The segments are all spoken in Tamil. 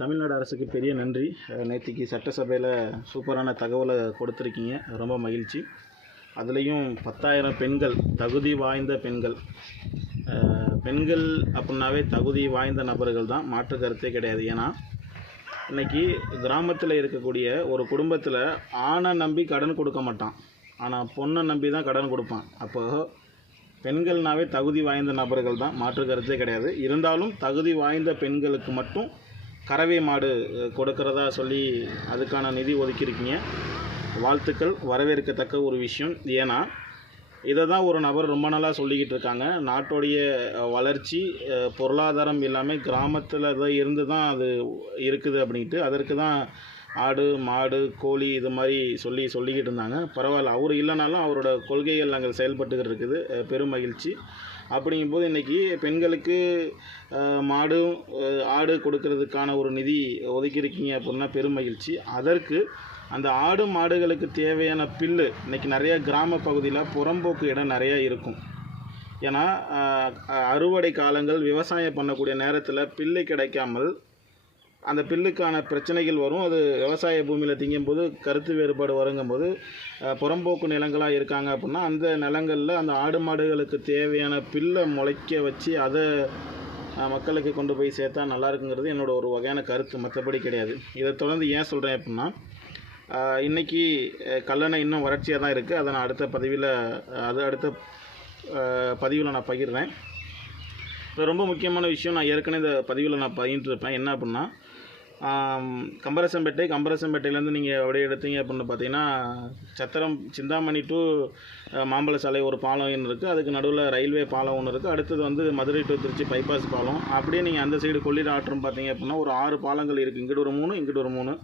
தமிழ்நாடு அரசுக்கு பெரிய நன்றி. நேத்திக்கு சட்டசபையில் சூப்பரான தகவலை கொடுத்துருக்கீங்க, ரொம்ப மகிழ்ச்சி. அதுலேயும் 10,000 பெண்கள், தகுதி வாய்ந்த பெண்கள். பெண்கள் அப்படின்னாவே தகுதி வாய்ந்த நபர்கள் தான், மாற்று கருத்தே கிடையாது. ஏன்னா இன்றைக்கி கிராமத்தில் இருக்கக்கூடிய ஒரு குடும்பத்தில் ஆணை நம்பி கடன் கொடுக்க மாட்டான், ஆனால் பொண்ணை நம்பி தான் கடன் கொடுப்பான். அப்போது பெண்கள்னாவே தகுதி வாய்ந்த நபர்கள் தான், மாற்று கருத்தே கிடையாது. இருந்தாலும் தகுதி வாய்ந்த பெண்களுக்கு மட்டும் கறவை மாடு கொடுக்கறதா சொல்லி அதுக்கான நிதி ஒதுக்கியிருக்கீங்க. வாழ்த்துக்கள், வரவேற்கத்தக்க ஒரு விஷயம். ஏன்னா இதை தான் ஒரு நபர் ரொம்ப நாளாக சொல்லிக்கிட்டு இருக்காங்க. நாட்டோடைய வளர்ச்சி பொருளாதாரம் எல்லாமே கிராமத்தில் தான் இருந்து தான் அது இருக்குது அப்படின்ட்டு. அதற்கு தான் ஆடு மாடு கோழி இது மாதிரி சொல்லிக்கிட்டு இருந்தாங்க. பரவாயில்ல, அவர் இல்லைனாலும் அவரோட கொள்கைகள் நாங்கள் செயல்பட்டுக்கிட்டு இருக்குது, பெரும் மகிழ்ச்சி. அப்படிங்கும்போது இன்றைக்கி பெண்களுக்கு மாடு ஆடு கொடுக்கறதுக்கான ஒரு நிதி ஒதுக்கியிருக்கீங்க அப்படின்னா பெரும் மகிழ்ச்சி. அதற்கு அந்த ஆடு மாடுகளுக்கு தேவையான பில்லு இன்றைக்கி நிறைய கிராம பகுதியில் புறம்போக்கு இடம் நிறையா இருக்கும். ஏன்னா அறுவடை காலங்கள் விவசாயம் பண்ணக்கூடிய நேரத்தில் பில்லு கிடைக்காமல் அந்த பில்லுக்கான பிரச்சனைகள் வரும். அது விவசாய பூமியில் திங்கும்போது கருத்து வேறுபாடு வருங்கும்போது புறம்போக்கு நிலங்களாக இருக்காங்க அப்படின்னா அந்த நிலங்களில் அந்த ஆடு மாடுகளுக்கு தேவையான பில்லை முளைக்க வச்சு அதை மக்களுக்கு கொண்டு போய் சேர்த்தா நல்லா இருக்குங்கிறது என்னோடய ஒரு வகையான கருத்து, மற்றபடி கிடையாது. இதை தொடர்ந்து ஏன் சொல்கிறேன் அப்படின்னா, இன்றைக்கி கல்லணை இன்னும் வறட்சியாக தான் இருக்குது. அதை நான் அடுத்த பதிவில் நான் பகிர்றேன். இது ரொம்ப முக்கியமான விஷயம். நான் ஏற்கனவே இந்த பதிவில் நான் பகிர்ந்துருப்பேன். என்ன அப்படின்னா, கம்பரசம்பேட்டையிலேருந்து நீங்கள் அப்படியே எடுத்தீங்க அப்படின்னு பார்த்தீங்கன்னா, சத்திரம் சிந்தாமணி டு மாம்பழ சாலை ஒரு பாலம் ஒன்று இருக்குது. அதுக்கு நடுவில் ரயில்வே பாலம் ஒன்று இருக்குது. அடுத்தது வந்து மதுரை டு திருச்சி பைபாஸ் பாலம். அப்படியே நீங்கள் அந்த சைடு கொள்ளிட ஆற்றம் பார்த்தீங்க அப்படின்னா ஒரு 6 பாலங்கள் இருக்குது. இங்கிட்டு ஒரு 3, இங்கிட்டு ஒரு 3.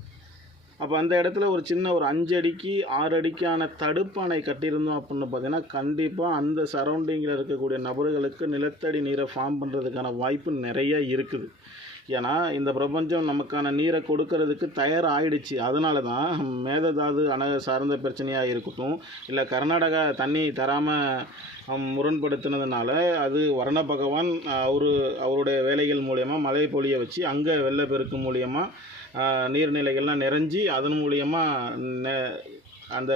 அப்போ அந்த இடத்துல ஒரு சின்ன ஒரு 5 அடிக்கு 6 அடிக்கான தடுப்பணை கட்டியிருந்தோம் அப்படின்னு பார்த்தீங்கன்னா, கண்டிப்பாக அந்த சரௌண்டிங்கில் இருக்கக்கூடிய நபர்களுக்கு நிலத்தடி நீரை ஃபார்ம் பண்ணுறதுக்கான வாய்ப்பு நிறைய இருக்குது. ஏன்னா இந்த பிரபஞ்சம் நமக்கான நீரை கொடுக்கறதுக்கு தயாராகிடுச்சு. அதனால தான் மேகதாது அணை சார்ந்த பிரச்சனையாக இருக்கட்டும், இல்லை கர்நாடகா தண்ணி தராமல் முரண்படுத்தினதுனால அது வர்ண பகவான் அவருடைய வேலைகள் மூலயமா மழை பொழிய வச்சு அங்கே வெள்ளப்பெருக்கு மூலியமாக நீர்நிலைகள்லாம் நிறைஞ்சி அதன் மூலியமாக அந்த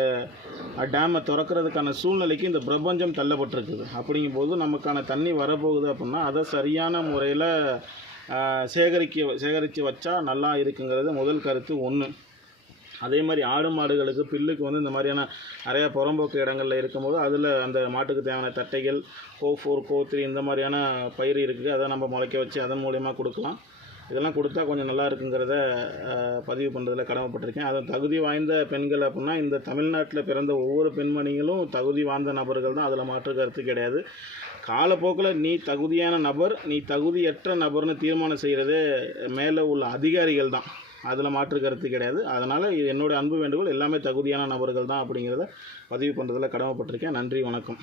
டேமை திறக்கிறதுக்கான சூழ்நிலைக்கு இந்த பிரபஞ்சம் தள்ளப்பட்டிருக்குது. அப்படிங்கும்போது நமக்கான தண்ணி வரப்போகுது அப்படின்னா அதை சரியான முறையில் சேகரித்து வச்சா நல்லா இருக்குங்கிறது முதல் கருத்து ஒன்று. அதே மாதிரி ஆடு மாடுகளுக்கு பில்லுக்கு வந்து இந்த மாதிரியான நிறையா புறம்போக்கு இடங்களில் இருக்கும்போது அதில் அந்த மாட்டுக்கு தேவையான தட்டைகள் கோ4 கோ3 இந்த மாதிரியான பயிர் இருக்குது. அதை நம்ம முளைக்க வச்சு அதன் மூலயமா கொடுக்கலாம். இதெல்லாம் கொடுத்தா கொஞ்சம் நல்லா இருக்குங்கிறத பதிவு பண்ணுறதுல கடமைப்பட்டிருக்கேன். அது தகுதி வாய்ந்த பெண்கள் அப்படின்னா இந்த தமிழ்நாட்டில் பிறந்த ஒவ்வொரு பெண்மணிகளும் தகுதி வாய்ந்த நபர்கள் தான், அதில் மாற்று கருத்து கிடையாது. காலப்போக்கில் நீ தகுதியான நபர், நீ தகுதியற்ற நபர்னு தீர்மானம் செய்கிறதே மேலே உள்ள அதிகாரிகள் தான், அதில் மாற்று கருத்து கிடையாது. அதனால் இது என்னோடய அன்பு வேண்டுகோள், எல்லாமே தகுதியான நபர்கள் தான் அப்படிங்கிறத பதிவு பண்ணுறதுல கடமைப்பட்டிருக்கேன். நன்றி, வணக்கம்.